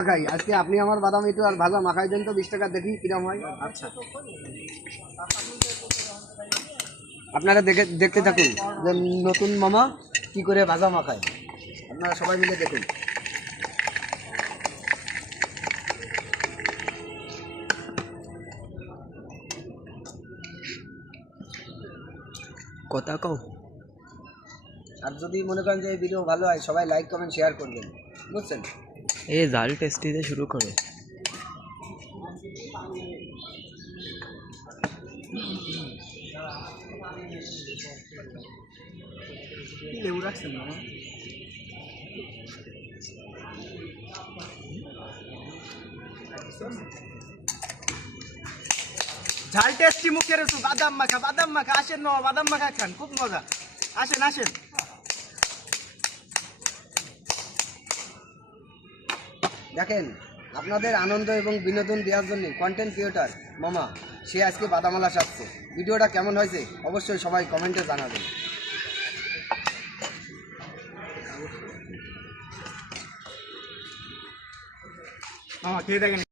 মাখাই আজকে আপনি আমার বাদাম একটু আর ভাজা মাখাই দেন তো 20 টাকা দেখি কিরম হয়। আচ্ছা, আপনারা দেখতে থাকুন যে নতুন মামা কি করে ভাজা মাখায়, আপনারা সবাই মিলে দেখুন। কথা কও। আর যদি মনে করেন যে এই ভিডিও ভালো হয় সবাই লাইক কমেন্ট শেয়ার করবেন, বুঝছেন? এই জাল টেস্টি দিয়ে শুরু করো। লেবু রাখছেন না? ঝাল টেস্টি মুখের বাদাম মাখা আসেন না, বাদাম মাখা খান, খুব মজা। আসেন আসেন। দেখেন আপনাদের আনন্দ এবং বিনোদন দেওয়ার জন্য কন্টেন্ট ক্রিয়েটর মামা সে আজকে বাদামালা সাজছে। ভিডিওটা কেমন হয়েছে অবশ্যই সবাই কমেন্টে জানাবেন। মামা খেয়ে দেখেন।